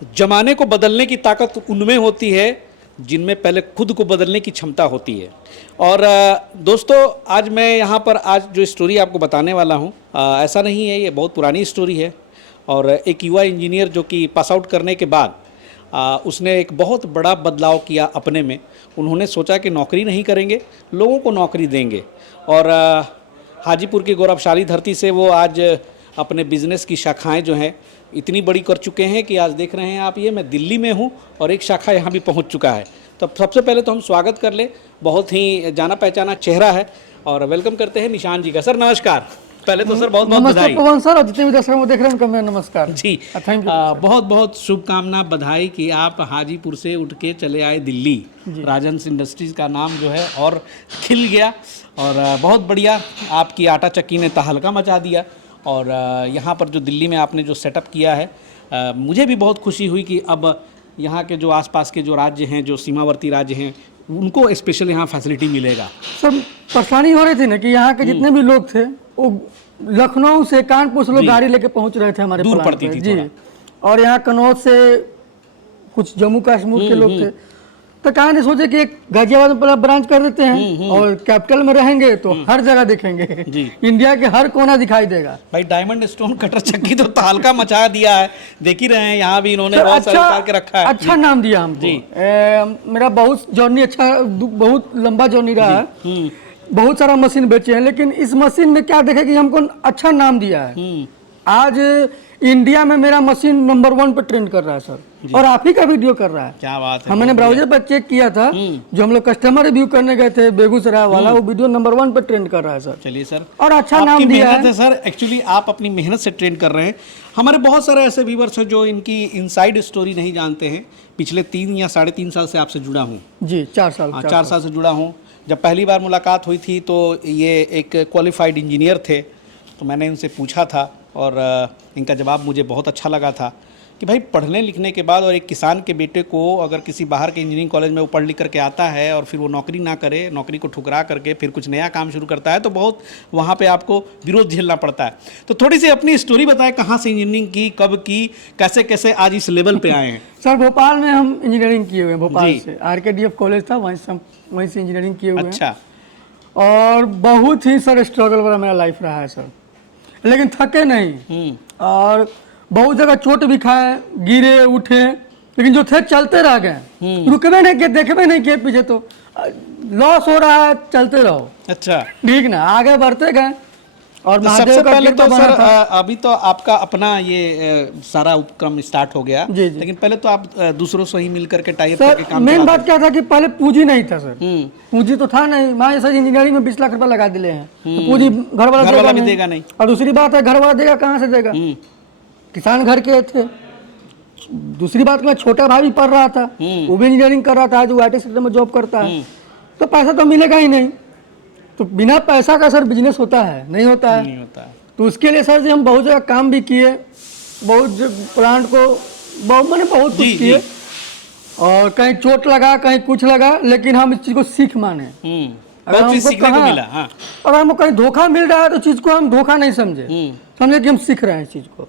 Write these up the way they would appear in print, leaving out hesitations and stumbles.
जमाने को बदलने की ताकत उनमें होती है जिनमें पहले खुद को बदलने की क्षमता होती है। और दोस्तों, आज मैं यहाँ पर आज जो स्टोरी आपको बताने वाला हूँ, ऐसा नहीं है, ये बहुत पुरानी स्टोरी है। और एक युवा इंजीनियर जो कि पास आउट करने के बाद उसने एक बहुत बड़ा बदलाव किया अपने में। उन्होंने सोचा कि नौकरी नहीं करेंगे, लोगों को नौकरी देंगे। और हाजीपुर की गौरवशाली धरती से वो आज अपने बिजनेस की शाखाएं जो हैं इतनी बड़ी कर चुके हैं कि आज देख रहे हैं आप, ये मैं दिल्ली में हूं और एक शाखा यहां भी पहुंच चुका है। तो सबसे पहले तो हम स्वागत कर ले, बहुत ही जाना पहचाना चेहरा है और वेलकम करते हैं निशान जी का। सर नमस्कार। पहले तो सर बहुत बहुत बधाई। नमस्कार पवन सर, और जितने भी दर्शक देख रहे हैं उनका मेरा नमस्कार जी। Thank you. बहुत बहुत शुभकामना, बधाई कि आप हाजीपुर से उठ के चले आए दिल्ली। राजहंस इंडस्ट्रीज़ का नाम जो है और खिल गया और बहुत बढ़िया, आपकी आटा चक्की ने तहलका मचा दिया। और यहाँ पर जो दिल्ली में आपने जो सेटअप किया है, मुझे भी बहुत खुशी हुई कि अब यहाँ के जो आसपास के जो राज्य हैं, जो सीमावर्ती राज्य हैं, उनको स्पेशल यहाँ फैसिलिटी मिलेगा। सर परेशानी हो रही थी ना कि यहाँ के जितने भी लोग थे वो लखनऊ से कानपुर से लोग गाड़ी लेके पहुँच रहे थे हमारे दूर प्लांट पड़ती पे। थी जी थोड़ा। और यहाँ कन्नौज से कुछ जम्मू कश्मीर के लोग थे, तो कहा ने सोचे कि एक गाजियाबाद में ब्रांच कर देते हैं और कैपिटल में रहेंगे तो हर जगह दिखेंगे, इंडिया के हर कोना दिखाई देगा। भाई डायमंड स्टोन कटर चक्की तो तहलका मचा दिया है, देख ही रहे हैं, यहाँ भी इन्होंने बहुत सारे उतार के रखा है। अच्छा नाम दिया हमको। मेरा बहुत जर्नी अच्छा, बहुत लंबा जर्नी रहा है, बहुत सारा मशीन बेचे हैं, लेकिन इस मशीन में क्या देखे कि हमको अच्छा नाम दिया है। आज इंडिया में मेरा मशीन नंबर 1 पे ट्रेंड कर रहा है सर, और आप ही का वीडियो कर रहा है। क्या बात है। हमने ब्राउजर पर चेक किया था, जो हम लोग कस्टमर रिव्यू करने गए थे बेगूसराय वाला, वो वीडियो नंबर 1 पे ट्रेंड कर रहा है सर। चलिए सर, और अच्छा नाम दिया है सर। एक्चुअली आप अपनी मेहनत से ट्रेंड कर रहे हैं। हमारे बहुत सारे ऐसे व्यूअर्स हैं जो इनकी इनसाइड स्टोरी नहीं जानते हैं। पिछले 3 या 3.5 साल से आपसे जुड़ा हूँ जी। 4 साल। 4 साल से जुड़ा हूँ। जब पहली बार मुलाकात हुई थी तो ये एक क्वालिफाइड इंजीनियर थे, तो मैंने इनसे पूछा था और इनका जवाब मुझे बहुत अच्छा लगा था कि भाई पढ़ने लिखने के बाद और एक किसान के बेटे को अगर किसी बाहर के इंजीनियरिंग कॉलेज में वो पढ़ लिख करके आता है और फिर वो नौकरी ना करे, नौकरी को ठुकरा करके फिर कुछ नया काम शुरू करता है, तो बहुत वहाँ पे आपको विरोध झेलना पड़ता है। तो थोड़ी सी अपनी स्टोरी बताएं, कहाँ से इंजीनियरिंग की, कब की, कैसे कैसे आज इस लेवल पे आए हैं। सर भोपाल में हम इंजीनियरिंग किए हुए हैं, भोपाल से RKDF कॉलेज था, वहीं से इंजीनियरिंग किए हुए हैं। अच्छा। और बहुत ही सर स्ट्रगल वाला मेरा लाइफ रहा है सर, लेकिन थके नहीं। और बहुत जगह चोट भी खाए, गिरे उठे, लेकिन जो थे चलते रह गए, रुकवे नहीं किए, देखवे नहीं किए पीछे। तो लॉस हो रहा है, चलते रहो। अच्छा, ठीक ना, आगे बढ़ते गए। और तो सबसे पहले तो सर अभी तो आपका अपना ये सारा उपक्रम स्टार्ट हो गया। जी जी। लेकिन पहले तो आप दूसरों से ही मिल करके टाई अप करके काम मेन बात क्या था कि पहले पूंजी नहीं था सर। पूंजी तो था नहीं, मैं सर इंजीनियरिंग में 20 लाख रुपए लगा दिले हैं, तो पूंजी घर वाला भी देगा नहीं। और दूसरी बात है, घर वाला देगा कहाँ से देगा, किसान घर के थे। दूसरी बात, मैं छोटा भाई भी पढ़ रहा था, वो भी इंजीनियरिंग कर रहा था, जो IT सेक्टर में जॉब करता है, तो पैसा तो मिलेगा ही नहीं। तो बिना पैसा का सर बिजनेस होता है? नहीं होता है। तो उसके लिए सर जी हम बहुत जगह काम भी किए, बहुत प्लांट को बहुत कुछ किए, और कहीं चोट लगा, कहीं कुछ लगा, लेकिन हम इस चीज को सीख माने। अगर हमको कहीं धोखा मिल रहा है तो चीज को हम धोखा नहीं समझे, समझे कि हम सीख रहे हैं इस चीज को।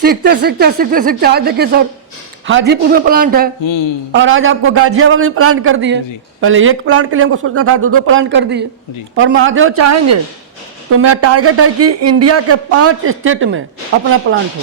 सीखते सीखते सीखते सीखते आज देखिए सर, हाजीपुर में प्लांट है और आज आपको गाजियाबाद में प्लांट कर दिए। पहले एक प्लांट के लिए हमको सोचना था, 2 प्लांट कर दिए। और महादेव चाहेंगे तो मेरा टारगेट है कि इंडिया के 5 स्टेट में अपना प्लांट हो,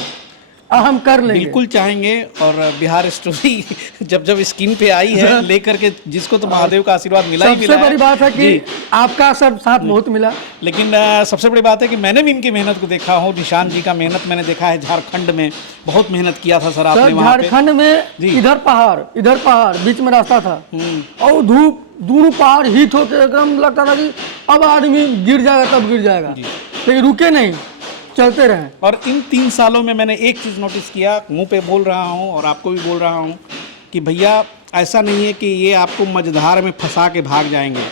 और हम कर लेंगे। बिल्कुल चाहेंगे। और बिहार स्टोरी जब स्क्रीन पे आई है लेकर के, जिसको तो महादेव का आशीर्वाद मिला ही मिला है। सबसे बड़ी बात है कि आपका सर साथ बहुत मिला। लेकिन सबसे बड़ी बात है कि मैंने भी इनकी मेहनत को देखा हूँ। निशान जी का मेहनत मैंने देखा है, झारखंड में बहुत मेहनत किया था सर आपने वहाँ पे। झारखंड में इधर पहाड़ बीच में रास्ता था, और धूप, दोनों पहाड़ हीट होके एकदम लगता था कि अब आदमी गिर जाएगा, तब गिर जाएगा, लेकिन रुके नहीं, चलते रहे। और इन 3 सालों में मैंने एक चीज़ नोटिस किया, मुंह पे बोल रहा हूँ और आपको भी बोल रहा हूँ कि भैया ऐसा नहीं है कि ये आपको मझधार में फंसा के भाग जाएंगे।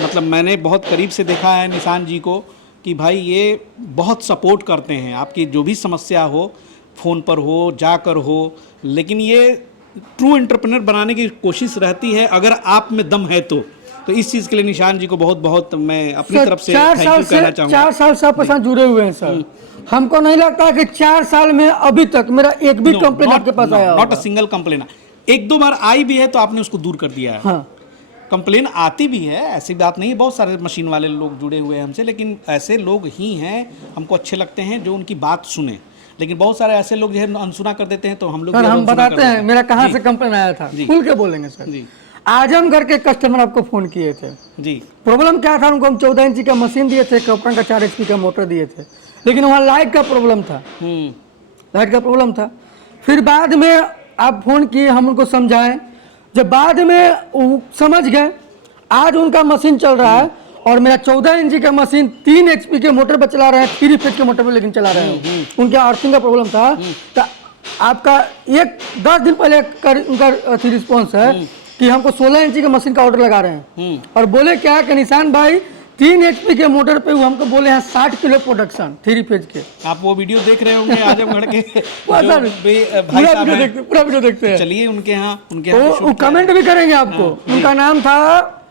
मतलब मैंने बहुत करीब से देखा है निशान जी को कि भाई ये बहुत सपोर्ट करते हैं, आपकी जो भी समस्या हो, फ़ोन पर हो, जाकर हो, लेकिन ये ट्रू एंटरप्रेन्योर बनाने की कोशिश रहती है अगर आप में दम है तो तो इस चीज़ के लिए निशान जी को बहुत बहुत मैं अपनी सर, तरफ से 4 थैंक साल यू कहना चाहूँगा। 4 साल से आपके साथ जुड़े हुए हैं सर। हमको नहीं लगता कि 4 साल में अभी तक मेरा एक भी कंप्लेंट आपके पास आया नॉट अ होगा। Single complain. एक दो बार आई भी है तो आपने उसको दूर कर दिया है। हाँ कंप्लेन आती भी है, ऐसी बात नहीं है, बहुत सारे मशीन वाले लोग जुड़े हुए हैं हमसे, लेकिन ऐसे लोग ही हैं हमको अच्छे लगते हैं जो उनकी बात सुने। लेकिन बहुत सारे ऐसे लोग जो है अनसुना कर देते हैं, तो हम लोग सर भी हम अनसुना कर बताते देते हैं मेरा कहाँ से कंप्लेंट आया था, जी। खुल के बोलेंगे सर। जी आजमगढ़ के कस्टमर आपको फोन किए थे। जी प्रॉब्लम क्या था, उनको हम 14 इंची का मशीन दिए थे, क्रॉम्पटन का 4 HP का मोटर दिए थे, लेकिन वहाँ लाइट का प्रॉब्लम था, लाइट का प्रॉब्लम था। फिर बाद में आप फोन किए, हम उनको समझाएं, जब बाद में वो समझ गए, आज उनका मशीन चल रहा है और मेरा 14 इंची का मशीन 3 HP के मोटर पर चला रहे हैं, 3 फेज के मोटर पर लेकिन चला रहे हैं। उनके अर्थिंग का प्रॉब्लम था। तो आपका 10 दिन पहले उनका रिस्पॉन्स है कि हमको 16 इंची का मशीन का ऑर्डर लगा रहे हैं, और बोले क्या कि निशान भाई 3 HP के मोटर पे वो हमको बोले हैं 60 किलो प्रोडक्शन 3 फेज के। आप वो वीडियो देख रहे होंगे आजमगढ़ के वाह जो सर, भाई साहब हैं। पूरा वीडियो देखते हैं। चलिए उनके यहाँ वो कमेंट भी करेंगे आपको। उनका नाम था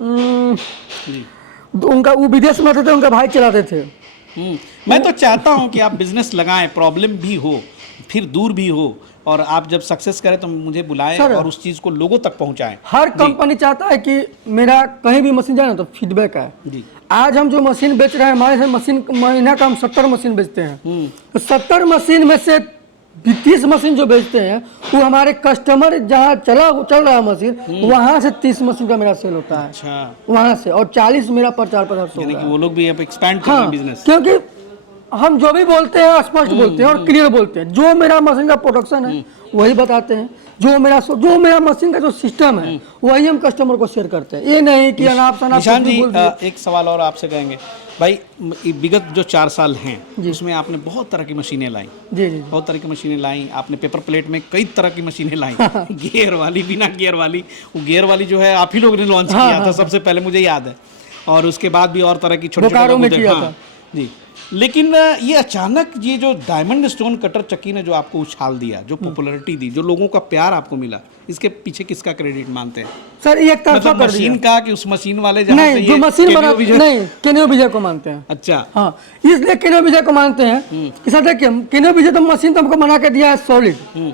जी। उनका, वो विदेश में रहते थे, उनका भाई चलाते थे। मैं तो चाहता हूं कि आप बिजनेस लगाएं, प्रॉब्लम भी हो फिर दूर भी हो, और आप जब सक्सेस करें तो मुझे बुलाएं सर, और उस चीज़ को लोगों तक पहुंचाएं। हर कंपनी चाहता है कि मेरा कहीं भी मशीन जाए ना तो फीडबैक आए। जी आज हम जो मशीन बेच रहे हैं, हमारे से मशीन महीना का हम 70 मशीन बेचते हैं। तो 70 मशीन में से 30 मशीन जो बेचते हैं वो हमारे कस्टमर जहाँ चल रहा है मशीन, वहाँ से 30 मशीन का मेरा सेल होता है अच्छा, वहाँ से, और 40 मेरा प्रचार प्रसार से यानी होता कि है। वो लोग भी अब एक्सपैंड कर रहे हाँ, हैं बिजनेस। क्योंकि हम जो भी बोलते हैं स्पष्ट बोलते हैं और क्लियर बोलते हैं। जो मेरा मशीन का प्रोडक्शन है वही बताते हैं, जो मेरा मशीन का जो सिस्टम है वही हम कस्टमर को शेयर करते हैं। ये नहीं कि अनाप शनाप निशान कुछ भी जी, बोल दिए। एक सवाल और आपसे कहेंगे भाई, विगत जो 4 साल हैं उसमें आपने बहुत तरह की मशीनें लाई, जी जी बहुत तरह की मशीनें लाई आपने। पेपर प्लेट में कई तरह की मशीनें लाई, गियर वाली, बिना गियर वाली। वो गियर वाली जो है आप ही लोग ने लॉन्च किया था सबसे पहले, मुझे याद है। और उसके बाद भी और तरह की बोकारो में छोटे किया हाँ था। जी। लेकिन ये अचानक ये जो डायमंड स्टोन कटर चक्की ने जो आपको उछाल दिया, जो पॉपुलैरिटी दी, जो लोगों का प्यार आपको मिला, इसके पीछे किसका क्रेडिट मानते हैं? सर एक तरफा मतलब कर दिया। मशीन का कि उस मशीन वाले जहाँ से नहीं, जो ये मशीन बना, KBO विजय- नहीं, केनियो विजय को मानते हैं। अच्छा, हाँ, इसलिए केनियो विजय को मानते हैं कि सर देखिए, केनियो विजय तो मशीन तो हमको बना के दिया है सॉलिड।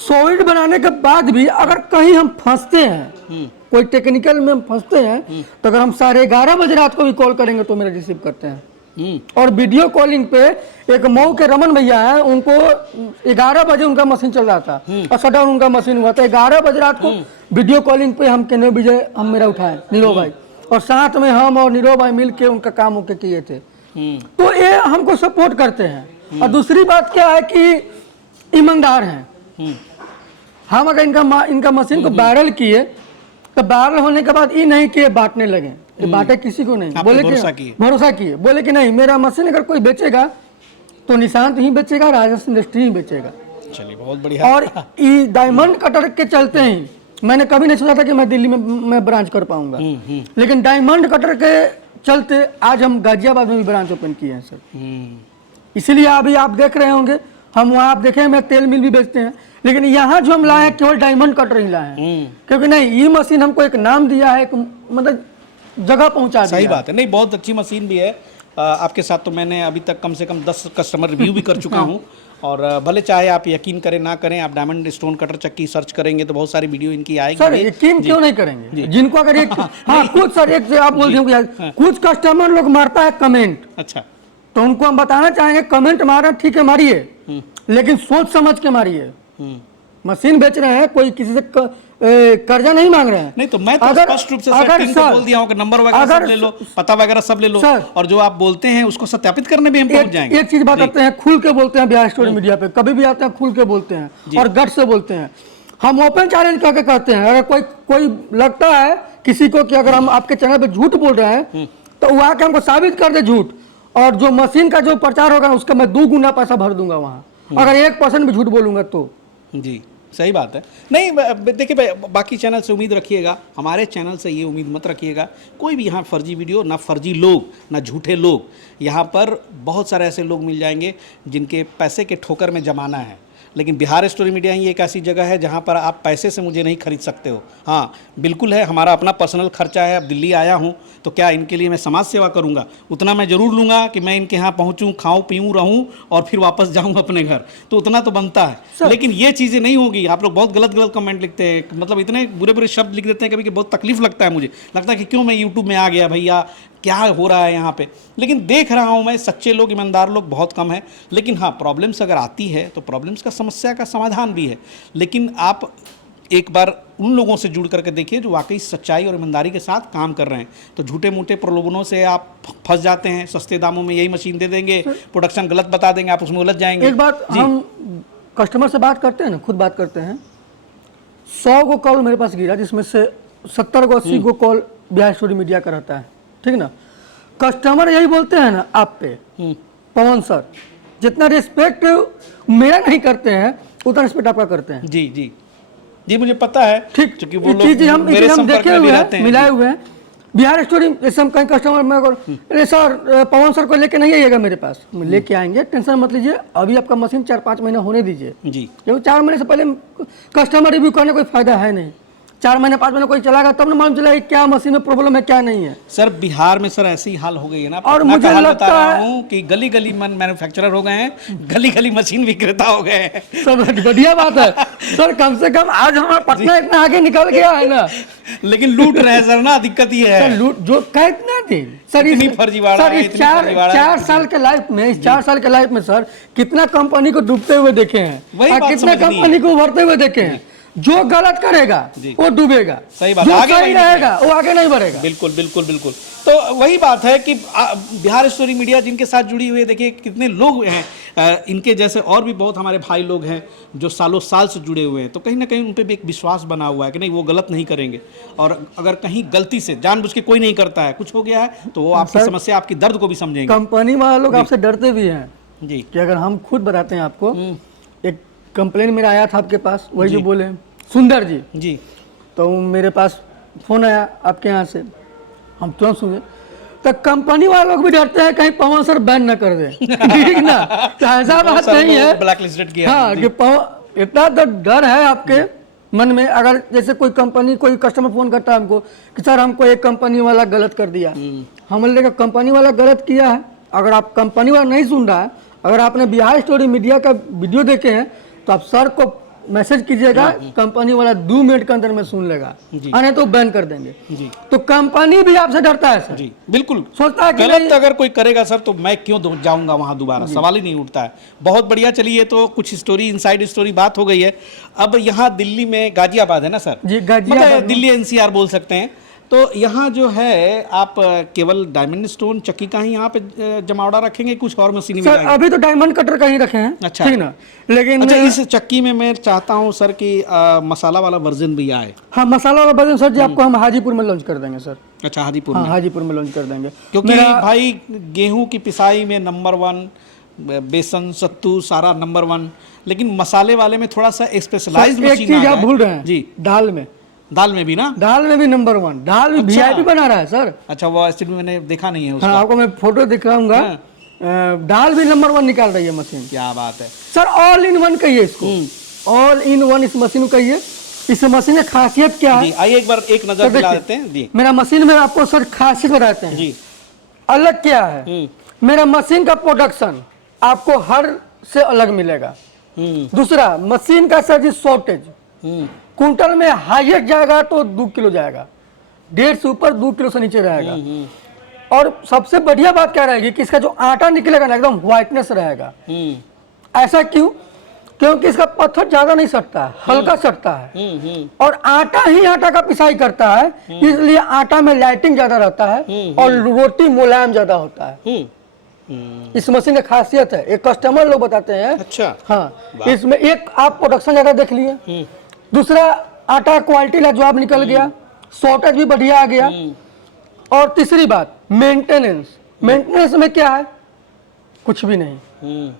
सॉलिड बनाने के बाद भी अगर कहीं हम फंसते हैं, कोई टेक्निकल में हम फंसते हैं, तो अगर हम 11:30 बजे रात को भी कॉल करेंगे तो मेरा रिसीव करते हैं। और वीडियो कॉलिंग पे एक मऊ के रमन भैया है, उनको 11 बजे उनका मशीन चल रहा था और शटडाउन उनका मशीन हुआ था। 11 बजे रात को वीडियो कॉलिंग पे हम केनियो विजय हम मेरा उठाए, नीरव भाई, और साथ में हम और नीरव भाई मिल के उनका काम होके किए थे। तो ये हमको सपोर्ट करते हैं। और दूसरी बात क्या है कि ईमानदार हैं। हम अगर इनका मशीन को वायरल किए तो वायरल होने के बाद ये नहीं कि ये बांटने लगे, ये बांटे किसी को नहीं, बोले कि भरोसा किए, बोले कि नहीं, मेरा मशीन अगर कोई बेचेगा तो निशांत ही बेचेगा, राजस इंडस्ट्री ही बेचेगा। चलिए बहुत बढ़िया। और ये डायमंड कटर के चलते ही मैंने कभी नहीं सोचा था कि मैं दिल्ली में मैं ब्रांच कर पाऊंगा, लेकिन डायमंड कटर के चलते आज हम गाजियाबाद में भी ब्रांच ओपन किए हैं सर। इसीलिए अभी आप देख रहे होंगे, हम वहाँ आप देखें मैं तेल मिल भी बेचते हैं, लेकिन यहाँ जो हम लाए हैं केवल डायमंड कटर ही लाए हैं, क्योंकि नहीं, ये मशीन हमको एक नाम दिया है, मतलब जगह पहुँचा दिया। सही बात है, नहीं बहुत अच्छी मशीन भी है। आपके साथ तो मैंने अभी तक कम से कम 10 कस्टमर रिव्यू भी कर चुका हूँ। और भले चाहे आप यकीन करें ना करें, आप डायमंड स्टोन कटर चक्की सर्च करेंगे तो बहुत सारी वीडियो इनकी आएगी। सर यकीन क्यों नहीं करेंगे जिनको अगर एक हाँ कुछ सर एक आप बोल दिए कुछ कस्टमर लोग मारता है कमेंट, अच्छा, तो उनको हम बताना चाहेंगे कमेंट मारा ठीक है मारिए, लेकिन सोच समझ के मारिए। मशीन बेच रहे हैं, कोई किसी से कर्जा नहीं मांग रहे हैं। नहीं तो मैं तो स्पष्ट रूप से टीम को बोल दिया हूं कि नंबर वगैरह सब ले लो, पता वगैरह सब ले लो, और जो आप बोलते हैं उसको सत्यापित करने भी हम पहुंच जाएंगे। एक चीज बताते हैं, खुल के बोलते हैं बिहार स्टोरी मीडिया पे, कभी भी आते हैं खुल के बोलते हैं और गट से बोलते हैं। हम ओपन चैलेंज करके कहते हैं, अगर कोई लगता है किसी को कि अगर हम आपके चैनल पे झूठ बोल रहे हैं तो वो आके हमको साबित कर दे झूठ, और जो मशीन का जो प्रचार होगा उसका मैं 2 गुना पैसा भर दूंगा वहाँ, अगर 1% भी झूठ बोलूंगा तो। जी सही बात है। नहीं देखिए भाई, बाकी चैनल से उम्मीद रखिएगा, हमारे चैनल से ये उम्मीद मत रखिएगा कोई भी यहाँ फर्जी वीडियो, ना फर्जी लोग, ना झूठे लोग। यहाँ पर बहुत सारे ऐसे लोग मिल जाएंगे जिनके पैसे के ठोकर में जमाना है, लेकिन बिहार स्टोरी मीडिया ही एक ऐसी जगह है जहाँ पर आप पैसे से मुझे नहीं खरीद सकते हो। हाँ बिल्कुल है, हमारा अपना पर्सनल खर्चा है। अब दिल्ली आया हूँ तो क्या इनके लिए मैं समाज सेवा करूँगा, उतना मैं ज़रूर लूँगा कि मैं इनके यहाँ पहुँचूँ, खाऊँ पीऊँ, रहूँ और फिर वापस जाऊँ अपने घर, तो उतना तो बनता है। लेकिन ये चीज़ें नहीं होगी। आप लोग बहुत गलत गलत कमेंट लिखते हैं, मतलब इतने बुरे बुरे शब्द लिख देते हैं कभी कि बहुत तकलीफ लगता है। मुझे लगता है कि क्यों मैं यूट्यूब में आ गया भैया, क्या हो रहा है यहाँ पे। लेकिन देख रहा हूँ मैं, सच्चे लोग, ईमानदार लोग बहुत कम है। लेकिन हाँ, प्रॉब्लम्स अगर आती है तो प्रॉब्लम्स का, समस्या का समाधान भी है। लेकिन आप एक बार उन लोगों से जुड़ करके देखिए जो वाकई सच्चाई और ईमानदारी के साथ काम कर रहे हैं। तो झूठे मूठे प्रलोभनों से आप फंस जाते हैं, सस्ते दामों में यही मशीन दे देंगे, प्रोडक्शन गलत बता देंगे, आप उसमें उलझ जाएंगे। एक बात, हम कस्टमर से बात करते हैं ना, खुद बात करते हैं, 100 को कॉल मेरे पास गिरा जिसमें से 70 को 80 को कॉल बिहार स्टोरी मीडिया का रहता है, ठीक ना। कस्टमर यही बोलते हैं ना आप पे, पवन सर जितना रिस्पेक्ट मेरा नहीं करते हैं उतना रिस्पेक्ट आपका करते हैं। जी जी जी, मुझे पता है, ठीक, क्योंकि वो लोग हम मेरे संपर्क देखे में भी हुए रहते हैं, हैं। मिलाए हुए हैं। बिहार स्टोरी जैसे हम कहीं कस्टमर में अरे सर पवन सर को लेके नहीं आइएगा मेरे पास, लेके आएंगे, टेंशन मत लीजिए, अभी आपका मशीन 4-5 महीना होने दीजिए जी, क्योंकि 4 महीने से पहले कस्टमर रिव्यू करने कोई फायदा है नहीं। 4 महीने 5 महीने कोई चलागा तब ना मालूम चला क्या मशीन में प्रॉब्लम है क्या नहीं है। सर बिहार में सर ऐसी हाल हो गई है ना, और पटना मुझे का हाल लगता बता रहा है- हूँ कि गली गली मैन्युफैक्चरर हो गए हैं, गली गली मशीन विक्रेता हो गए हैं। सर बढ़िया बात है सर, कम से कम आज हमारा पटना इतना आगे निकल गया है ना। लेकिन लूट रहे हैं सर ना, दिक्कत ये सर है। लूट जो कितना दिन सर, इतनी फर्जीवाड़ा सर है, इस इतनी चार फर्जीवाड़ा है। 4 साल के लाइफ में, इस 4 साल के लाइफ में सर कितना कंपनी को डूबते हुए देखे हैं वही और बात कितना समझनी है। कंपनी को उभरते हुए देखे हैं। जो गलत करेगा जी। वो डूबेगा, सही बात, जो आगे सही नहीं रहेगा वो आगे नहीं बढ़ेगा। बिल्कुल बिल्कुल बिल्कुल। तो वही बात है कि बिहार स्टोरी मीडिया जिनके साथ जुड़ी हुई है, देखिए कितने लोग हैं, इनके जैसे और भी बहुत हमारे भाई लोग हैं जो सालों साल से जुड़े हुए हैं। तो कहीं ना कहीं उन पे भी एक विश्वास बना हुआ है कि नहीं वो गलत नहीं करेंगे, और अगर कहीं गलती से जानबूझ के कोई नहीं करता है, कुछ हो गया है तो वो आपकी समस्या, आपकी दर्द को भी समझेंगे। कंपनी वाले लोग आपसे डरते भी हैं जी, कि अगर हम खुद बताते हैं आपको, एक कंप्लेन मेरा आया था आपके पास, वही जो बोले सुंदर जी, जी तो मेरे पास फोन आया आपके यहाँ से, हम तुरंत सुने, तो कंपनी वाले लोग भी डरते हैं कहीं पवन सर बैन न कर दे। ठीक ना, तो ऐसा बात नहीं है, ब्लैक लिस्टेड किया। हाँ कि इतना तो डर है आपके मन में। अगर जैसे कोई कंपनी, कोई कस्टमर फोन करता है हमको कि सर हमको एक कंपनी वाला गलत कर दिया, हम बोले कि कंपनी वाला गलत किया है, अगर आप कंपनी वाला नहीं सुन रहा है, अगर आपने बिहार स्टोरी मीडिया का वीडियो देखे हैं तो आप सर को मैसेज कीजिएगा, कंपनी वाला 2 मिनट के अंदर में सुन लेगा, नहीं तो बैन कर देंगे। जी, तो कंपनी भी आपसे डरता है सर, जी बिल्कुल, सोचता है कि गलत अगर कोई करेगा सर तो मैं क्यों जाऊंगा वहां दोबारा, सवाल ही नहीं उठता है। बहुत बढ़िया, चलिए तो कुछ स्टोरी, इनसाइड स्टोरी बात हो गई है। अब यहाँ दिल्ली में गाजियाबाद है ना सर, जी गाजियाबाद, मतलब दिल्ली एनसीआर बोल सकते हैं। तो यहाँ जो है आप केवल डायमंड स्टोन चक्की का ही यहाँ पे जमावड़ा रखेंगे, कुछ और मशीन भी सर लगाएंगे? अभी तो डायमंड कटर का ही रखे हैं, अच्छा। ठीक ना, लेकिन अच्छा, इस चक्की में मैं चाहता हूँ सर कि मसाला वाला वर्जन भी आए। हाँ मसाला वाला वर्जन सर जी आपको हम हाजीपुर में लॉन्च कर देंगे सर। अच्छा, हाजीपुर हाँ में, हाजीपुर में लॉन्च कर देंगे, क्योंकि भाई गेहूं की पिसाई में नंबर 1, बेसन सत्तू सारा नंबर 1, लेकिन मसाले वाले में थोड़ा सा स्पेशलाइज्ड एक मशीन चीज आ आप गया भूल है। रहे हैं जी, दाल में भी ना। दाल में भी नंबर 1, दाल भी वीआईपी बना रहा है सर। अच्छा, वो एक्चुअली मैंने देखा नहीं है उसका। हाँ आपको मैं फोटो दिखाऊंगा, दाल भी नंबर 1 निकाल रही है मशीन। क्या बात है सर, ऑल इन वन कहिए इसको, ऑल इन वन इस मशीन को कहिए। इस मशीन की खासियत क्या है? जी, आइए एक बार एक नजर दिला देते हैं। जी, मेरा मशीन में आपको सर खासियत बताते हैं। जी, अलग क्या है, मेरा मशीन का प्रोडक्शन आपको हर से अलग मिलेगा। दूसरा, मशीन का सर जी शॉर्टेज, कुंटल में हाईएस्ट जाएगा तो 2 किलो जाएगा, 1.5 से ऊपर 2 किलो से नीचे रहेगा। और सबसे बढ़िया बात क्या रहेगी कि इसका जो आटा निकलेगा ना एकदम व्हाइटनेस रहेगा। ऐसा क्यों? क्योंकि इसका पत्थर ज्यादा नहीं सटता है, हल्का सटता है, और आटा ही आटा का पिसाई करता है, इसलिए आटा में लाइटिंग ज्यादा रहता है और रोटी मुलायम ज्यादा होता है। इस मशीन की खासियत है, एक कस्टमर लोग बताते हैं। अच्छा, हाँ, इसमें एक आप प्रोडक्शन ज्यादा देख लिए, दूसरा आटा क्वालिटी लाजवाब निकल गया, शॉर्टेज भी बढ़िया आ गया, और तीसरी बात मेंटेनेंस। मेंटेनेंस में क्या है? कुछ भी नहीं।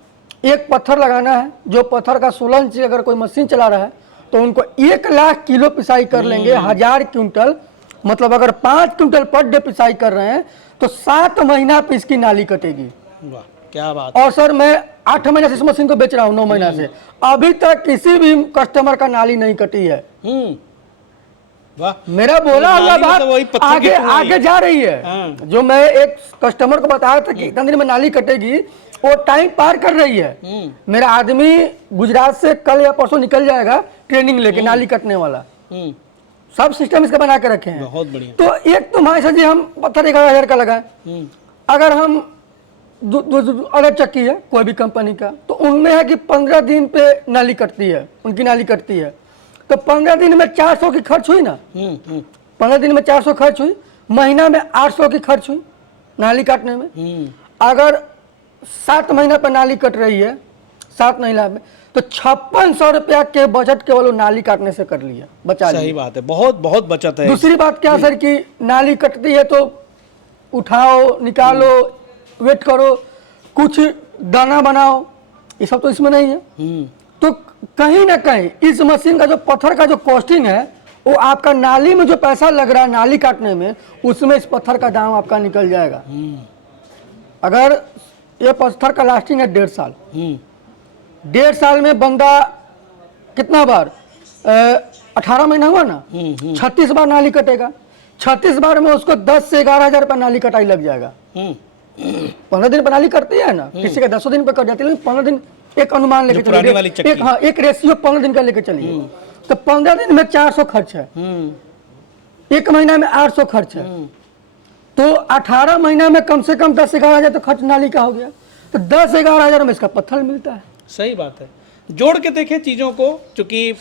एक पत्थर लगाना है, जो पत्थर का 16 इंच अगर कोई मशीन चला रहा है तो उनको 1 लाख किलो पिसाई कर लेंगे, 1000 क्विंटल, मतलब अगर 5 क्विंटल पर डे पिसाई कर रहे हैं तो 7 महीना पे इसकी नाली कटेगी। क्या बात। और सर मैं 8 महीने से इस मशीन को बेच रहा हूँ, 9 महीना से, अभी तक किसी भी कस्टमर का नाली नहीं कटी है। वाह। मेरा बोला हुआ नाली मतलब वही बात पत्थर की आगे टूट रही आगे जा रही है। जो मैं एक कस्टमर को बताया था कि इतने दिन में नाली कटेगी, वो टाइम पार कर रही है। मेरा आदमी गुजरात से कल या परसों निकल जाएगा ट्रेनिंग लेके नाली कटने वाला। सब सिस्टम इसका बना के रखे हैं। बहुत बढ़िया। तो एक तो मान जी हम पत्थर 11,000 का लगाए, अगर हम अलग चक्की है कोई भी कंपनी का, तो उनमें है कि 15 दिन पे नाली कटती है, उनकी नाली कटती है, तो 15 दिन में 400 की खर्च हुई ना। 15 दिन में 400 खर्च हुई, महीना में 800 की खर्च हुई नाली काटने में। अगर 7 महीना पर नाली कट रही है, 7 महीना में, तो 5600 रुपया के बजट केवल वो नाली काटने से कर लिया, बचा लिया। सही बात है, बहुत बहुत बचत है। दूसरी बात क्या सर कि नाली कटती है तो उठाओ, निकालो, वेट करो, कुछ दाना बनाओ, ये सब तो इसमें नहीं है। तो कहीं ना कहीं इस मशीन का जो पत्थर का जो कॉस्टिंग है, वो आपका नाली में जो पैसा लग रहा है नाली काटने में, उसमें इस पत्थर का दाम आपका निकल जाएगा। अगर ये पत्थर का लास्टिंग है 1.5 साल, 1.5 साल में बंदा कितना बार 18 महीना हुआ ना, 36 बार नाली कटेगा। 36 बार में उसको 10 से 11,000 रुपया नाली कटाई लग जाएगा। 15 दिन पर नाली करती है ना, किसी का 10 दिन पर कट जाती है, लेकिन 15 दिन एक अनुमान लेके चलिए, एक रेशियो 15 दिन का लेके चलिए, तो 15 दिन में 400 खर्च है, 1 महीना में 800 खर्च है, तो 18 महीना में कम से कम 10 से 11,000 तो खर्च नाली का हो गया। तो 10 से 11,000 में इसका पत्थर मिलता है। सही बात है। जोड़ के देखे चीजों को, क्योंकि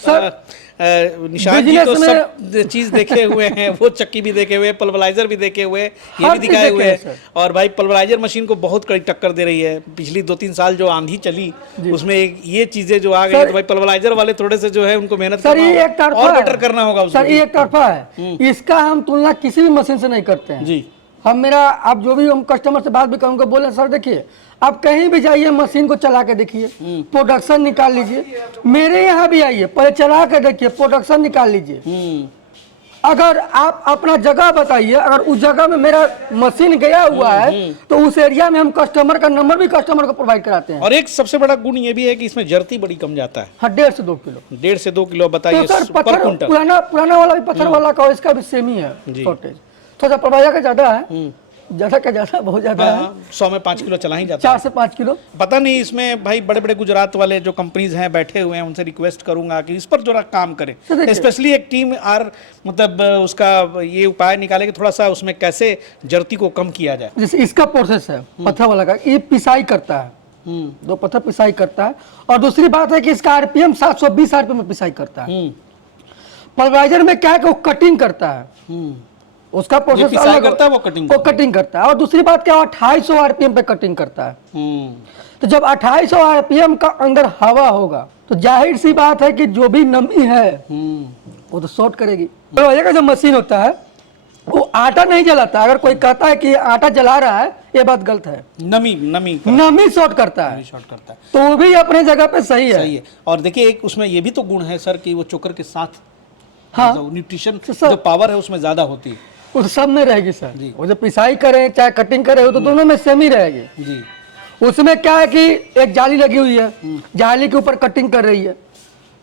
निशान जी तो सब चीज देखे हुए हैं, वो चक्की भी देखे हुए, पल्वराइजर भी देखे हुए, ये भी दिखाए हुए हैं। और भाई पल्वराइजर मशीन को बहुत कड़ी टक्कर दे रही है। पिछली 2-3 साल जो आंधी चली, उसमें ये चीजें जो आ गई, तो भाई पल्वराइजर वाले थोड़े से जो है उनको मेहनत और बेटर करना होगा। सर ये एक तरफा है, इसका हम तुलना किसी भी मशीन से नहीं करते हैं जी। हम मेरा आप जो भी हम कस्टमर से बात भी करूँगा, बोले सर देखिए आप कहीं भी जाइए मशीन को चला के देखिए, प्रोडक्शन निकाल लीजिए, मेरे यहाँ भी आइए पहले चला के देखिए, प्रोडक्शन निकाल लीजिए। अगर आप अपना जगह बताइए, अगर उस जगह में मेरा मशीन गया हुआ है तो उस एरिया में हम कस्टमर का नंबर भी कस्टमर को प्रोवाइड कराते हैं। और एक सबसे बड़ा गुण ये भी है कि इसमें जर्ती बड़ी कम जाता है। हाँ, 1.5 से 2 किलो, 1.5 से 2 किलो बताइए। तो सर पत्थर पुराना वाला भी पत्थर वाला का, इसका भी सेम ही है शॉर्टेज, थोड़ा प्रभाया का ज्यादा है, ज्यादा का ज्यादा बहुत ज्यादा है। 100 में 5 किलो चला ही जाता है, 4 से 5 किलो। पता नहीं इसमें भाई बड़े बड़े गुजरात वाले जो कंपनीज हैं बैठे हुए हैं, उनसे रिक्वेस्ट करूंगा कि इस पर जरा काम करें, स्पेशली एक टीम मतलब उसका ये उपाय निकाले कि थोड़ा सा उसमें कैसे जर्ती को कम किया जाए। जैसे इसका प्रोसेस है पत्थर वाला का, ये पिसाई करता है, 2 पत्थर पिसाई करता है, और दूसरी बात है कि इसका आरपीएम 720 आरपीएम में पिसाई करता है। पल्वराइजर में क्या है कि वो कटिंग करता है, उसका प्रोसेस अलग करता है, वो कटिंग करता है। और दूसरी बात क्या, 2800 आरपीएम पे कटिंग करता है। तो जब 2800 आरपीएम का अंदर हवा होगा तो जाहिर सी बात है कि जो भी नमी है वो तो शॉर्ट करेगी। तो ये का जो मशीन होता है वो आटा नहीं जलाता। अगर कोई कहता है कि आटा जला रहा है, ये बात गलत है। नमी शॉर्ट करता है, तो वो भी अपने जगह पे सही है। और देखिए एक उसमें ये भी तो गुण है सर कि वो चोकर के साथ न्यूट्रिशन जो पावर है उसमें ज्यादा होती है, वो सब में रहेगी सर। वो जो पिसाई करे चाहे कटिंग करे, वो तो दोनों में सेम ही रहेगी जी। उसमें क्या है कि एक जाली लगी हुई है, जाली के ऊपर कटिंग कर रही है,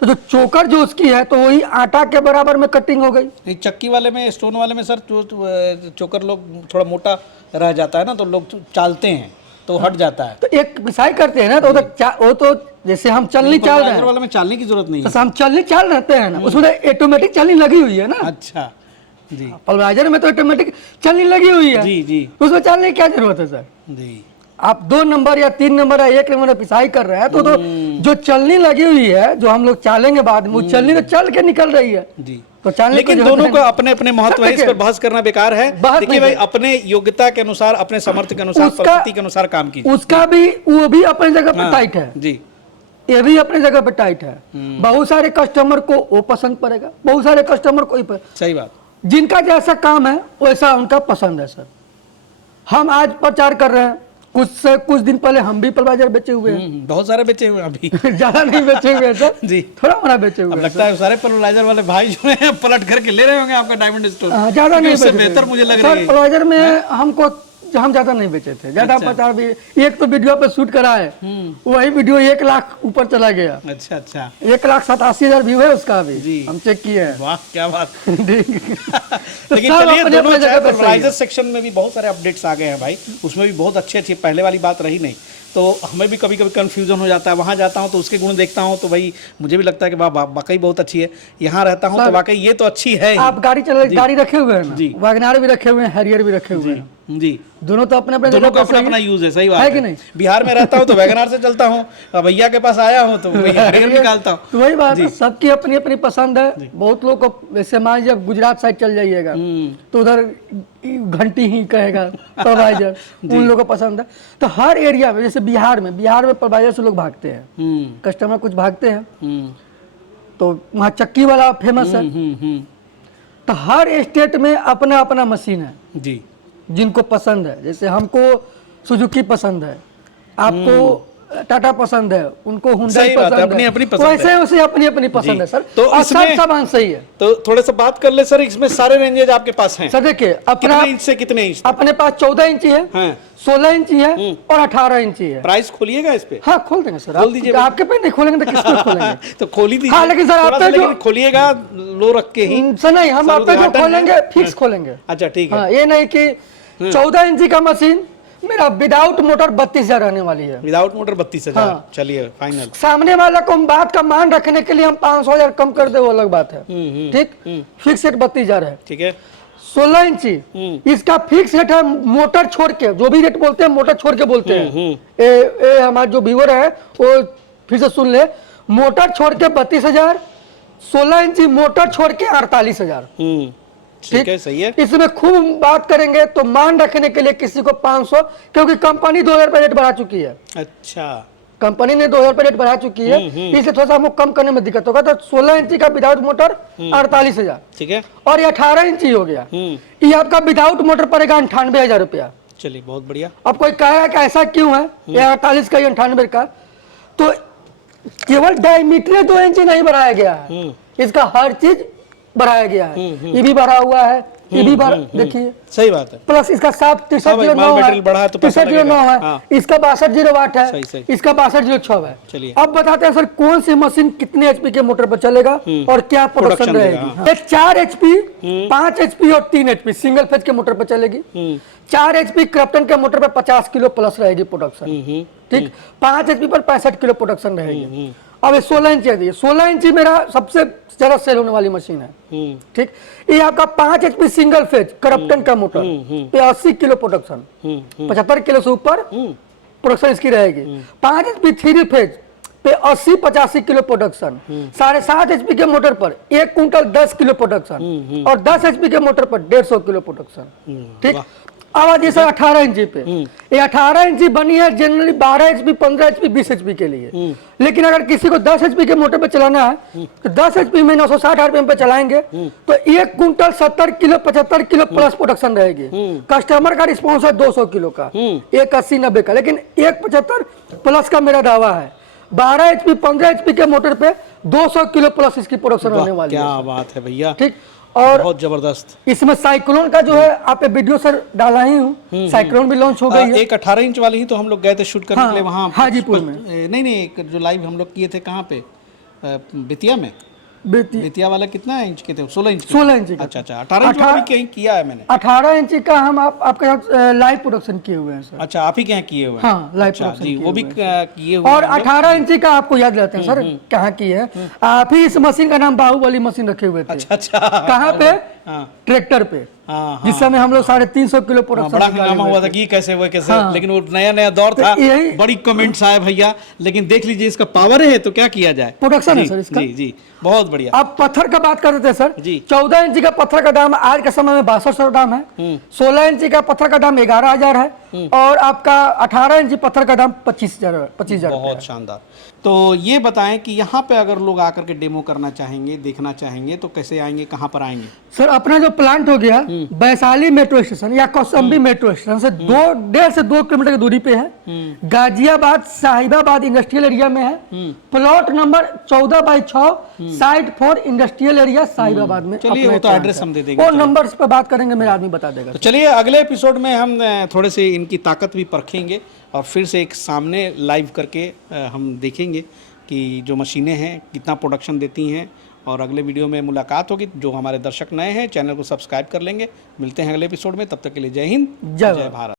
तो जो चोकर जो उसकी है तो वही आटा के बराबर में कटिंग हो गई। चक्की वाले में, स्टोन वाले में सर जो चोकर लोग थोड़ा मोटा रह जाता है ना, तो लोग चालते हैं तो हट जाता है। तो एक पिसाई करते हैं ना, तो वो तो जैसे हम चलनी चाल रहे हैं, वाले में चालने की जरूरत नहीं है, तो हम चलनी चाल रहते हैं ना, उसमें ऑटोमेटिक चलनी लगी हुई है ना। अच्छा जी। पल्वराइजर में तो ऑटोमेटिक चलनी लगी हुई है जी जी, उसमें चलने की क्या जरूरत है सर जी। आप 2 नंबर या 3 नंबर या 1 नंबर पिसाई कर रहे हैं तो जो चलनी लगी हुई है, जो हम लोग चालेंगे बाद में, वो चलनी तो चल के निकल रही है जी। तो चालने, लेकिन दोनों का अपने अपने महत्व है, इस पर बहस करना बेकार है। देखिए भाई अपने योग्यता के अनुसार, अपने सामर्थ्य के अनुसार, परिस्थिति के अनुसार काम कीजिए। उसका भी वो भी अपने जगह पे टाइट है जी, ये भी अपने जगह पे टाइट है। बहुत सारे कस्टमर को वो पसंद पड़ेगा, बहुत सारे कस्टमर को सही बात, जिनका जैसा काम है वैसा उनका पसंद है सर। हम आज प्रचार कर रहे हैं, कुछ दिन पहले हम भी पल्वराइजर बेचे हुए हैं, बहुत सारे बेचे हुए हैं अभी ज्यादा नहीं बेचे हुए हैं सर जी, थोड़ा मोड़ा बेचे हुए हैं। लगता है सारे पल्वराइजर वाले भाई जो हैं पलट करके ले रहे होंगे आपका डायमंड स्टोर, ज्यादा नहीं, उससे बेहतर मुझे लग रहा है। पल्वराइजर में हमको हम ज्यादा नहीं बेचे थे, ज्यादा 50 भी। एक तो वीडियो पे शूट करा है, वही वीडियो 1 लाख ऊपर चला गया। अच्छा अच्छा, 1,87,000 व्यू है उसका अभी जी। हम चेक किए हैं। वाह क्या बात। तो लेकिन सब चलिए, अपने दोनों अपने जगह पे सही है। फर्टिलाइजर सेक्शन में भी बहुत सारे अपडेट्स आ गए हैं भाई, उसमें भी बहुत अच्छे अच्छे, पहले वाली बात रही नहीं। तो हमें भी कभी कभी कन्फ्यूजन हो जाता है, वहाँ जाता हूँ तो उसके गुण देखता हूँ तो भाई मुझे भी लगता है कि वाह वाकई बहुत अच्छी है। यहाँ रहता हूँ तो वाकई ये तो अच्छी है ही। आप गाड़ी रखे हुए हैं ना, जी। वैगनार भी रखे हुए हैं, हैरियर भी रखे हुए हैं, जी, दोनों तो अपने अपने दोनों जगह का पे अपना सही अपना है। यूज है, सही बात है कि नहीं? बिहार में रहता हूँ तो वैगनार से चलता हूँ, अब भैया के पास आया हूँ तो हैरियर निकालता हूँ। तो वही बात है, सबकी अपनी अपनी पसंद है। बहुत लोग को, वैसे मान लीजिए गुजरात साइड चल जाइएगा तो उधर घंटी ही कहेगा परवाइजर, उन लोगों को पसंद है। तो हर एरिया में, जैसे बिहार में परवाइजर से लोग भागते हैं, कस्टमर कुछ भागते हैं, तो वहाँ चक्की वाला फेमस है। तो हर स्टेट में अपना अपना मशीन है जी, जिनको पसंद है। जैसे हमको सुजुकी पसंद है, आपको टाटा पसंद है, उनको हुंडई सही बात है, पसंद अपनी है, अपनी पसंद वैसे वैसे अपनी अपनी पसंद है सर। तो और सब इसमें- सामान सही है। तो थोड़ा सा बात कर ले सर, इसमें सारे रेंजेज आपके पास हैं? सर देखिए, अपना कितने इंच से कितने इंच तक? अपने पास 14 इंची है, हाँ। 16 इंची है और 18 इंची है। प्राइस खोलिएगा इस पे? हाँ खोल देंगे सर, खोल दीजिए आपके पे नहीं खोलेंगे तो किस पे खोलेंगे? तो खोली दीजिए। हाँ, लेकिन सर थोड़ा आप सा पे जो- लेकिन खोलिएगा लो रख के ही। सर नहीं, हम सर आप पे जो उद्घाटन खोलेंगे है। फिक्स खोलेंगे। अच्छा ठीक है। हाँ, ये नहीं कि 14 इंची का मशीन मेरा विदाउट मोटर 32,000 रहने वाली है। Without motor 32,000। हाँ। चलिए फाइनल। सामने वाला को हम बात का मान रखने के लिए हम 500,000 कम कर दे, वो अलग बात है। ठीक, फिक्स रेट 32,000 है। ठीक है। 16 इंची इसका फिक्स रेट है, मोटर छोड़ के, जो भी रेट बोलते हैं मोटर छोड़ के बोलते हैं। ए हमारे जो व्यूअर है वो फिर से सुन ले, मोटर छोड़ के 32,000, 16 इंची मोटर छोड़ के 48,000। ठीक है, सही है। इसमें खूब बात करेंगे तो मान रखने के लिए किसी को 500, क्योंकि कंपनी 2,000 रुपये रेट बढ़ा चुकी है। अच्छा, कंपनी ने 2,000 रुपये रेट बढ़ा चुकी है, इसलिए थोड़ा सा हमको कम करने में दिक्कत होगा। तो 16 इंची का विदाउट मोटर 48,000, ठीक है। और ये 18 इंची हो गया, ये आपका विदाउट मोटर पड़ेगा 98,000 रुपया। चलिए बहुत बढ़िया। अब कोई कहेगा कि ऐसा क्यों है, ये 48 का, ये 98 का, तो केवल डायमीटर 2 इंची नहीं बढ़ाया गया है, इसका हर चीज बढ़ाया गया है। ये भी बढ़ा हुआ है, ये भी बढ़ा, देखिए सही बात है। प्लस इसका 6309 माल मटेरियल बढ़ा है तो पैसा 6309 लगेगा। है, हाँ। इसका 62 वाट है, सही, सही। इसका 6206 है। चलिए। अब बताते हैं सर कौन सी मशीन कितने एचपी के मोटर पर चलेगा और क्या प्रोडक्शन प्रोडक्शन रहेगी। देगा, हाँ। ये 4 एचपी, 5 एचपी और 3 एचपी सिंगल फेज के मोटर पर चलेगी। 4 एचपी क्रॉम्पटन के मोटर पर 50 किलो प्लस रहेगी प्रोडक्शन। ठीक, 5 एचपी पर 65 किलो प्रोडक्शन रहेगी। अब ये 16 इंची है, 16 इंची मेरा सबसे ज्यादा सेल होने वाली मशीन है। ठीक, ये आपका 5 एचपी सिंगल फेज क्रॉम्पटन का मोटर पे 80 किलो प्रोडक्शन, 75 किलो से ऊपर प्रोडक्शन इसकी रहेगी। 5 एचपी 3 फेज पे 80-85 किलो प्रोडक्शन, 7.5 एचपी के मोटर पर 1 कुंटल 10 किलो प्रोडक्शन, और 10 एचपी के मोटर पर 150 किलो प्रोडक्शन। ठीक, अब जैसे 18 इंची पे, ये 18 इंची बनी है जनरली 12 एचपी, 15 एचपी, 20 एचपी के लिए। लेकिन अगर किसी को 10 एचपी के मोटर पे चलाना है तो 10 एचपी में 960 आरपीएम पे चलाएंगे तो 1 quintal 70 kilo 75 kilo plus production रहेगी। कस्टमर का रिस्पॉन्स है 200 किलो का, 180-90 का, लेकिन 175 प्लस का मेरा दावा है। 12 एचपी 15 एचपी के मोटर पे 200 किलो प्लस इसकी प्रोडक्शन होने वाली है। क्या बात है भैया, ठीक, और बहुत जबरदस्त। इसमें साइक्लोन का जो है आप वीडियो सर डाला ही हूँ, साइक्लोन भी लॉन्च हो गई है। एक 18 इंच वाली ही तो हम लोग गए थे शूट करने हाँ, के लिए वहाँ हाजीपुर में। नहीं एक जो लाइव हम लोग किए थे कहाँ पे, बेतिया में। बेती बेतिया वाला कितना इंच के थे? 16 इंच के? 16 इंची का। अच्छा 18 इंच वाला भी कहीं किया है मैंने। 18 इंची का हम आपके साथ लाइव प्रोडक्शन किए हुए हैं सर। अच्छा, आप ही के यहाँ किए हुए हैं? हाँ, लाइव अच्छा प्रोडक्शन जी, किए वो भी हुए किए हुए और हैं हम लोग। 18 इंची का आपको याद रहते हैं सर कहाँ की है। आप ही इस मशीन का नाम बाहुबली मशीन रखे हुए थे। अच्छा कहाँ पे? हाँ ट्रैक्टर पे, हाँ जिस समय हम लोग 350 किलो हाँ, प्रोडक्शन बड़ा हंगामा हुआ था कि कैसे हुआ कैसे, हाँ। लेकिन वो नया नया दौर तो था, यही- बड़ी कमेंट्स आए भैया, लेकिन देख लीजिए इसका पावर है तो क्या किया जाए। प्रोडक्शन है जी, सर इसका। जी जी बहुत बढ़िया। अब पत्थर का बात करते थे सर जी। 14 इंची का पत्थर का दाम आज के समय में 6200 दाम है। 16 इंची का पत्थर का दाम 11,000 है। और आपका 18 इंच पत्थर का दाम 25,000 बहुत शानदार। तो ये बताएं कि यहाँ पे अगर लोग आकर के डेमो करना चाहेंगे, देखना चाहेंगे, तो कैसे आएंगे, कहाँ पर आएंगे? सर अपना जो प्लांट हो गया वैशाली मेट्रो स्टेशन या कौशाम्बी मेट्रो स्टेशन से 1.5 से 2 किलोमीटर की दूरी पे है। गाजियाबाद साहिबाबाद इंडस्ट्रियल एरिया में है। Plot number 14/6 site 4 industrial area Sahibabad में। चलिए वो तो एड्रेस हम दे देंगे। और नंबर पे बात करेंगे, मेरा आदमी बता देगा। तो चलिए अगले एपिसोड में हम थोड़े से इनकी ताकत भी परखेंगे और फिर से एक सामने लाइव करके हम देखेंगे कि जो मशीनें हैं कितना प्रोडक्शन देती हैं। और अगले वीडियो में मुलाकात होगी। जो हमारे दर्शक नए हैं चैनल को सब्सक्राइब कर लेंगे। मिलते हैं अगले एपिसोड में, तब तक के लिए जय हिंद, जय भारत।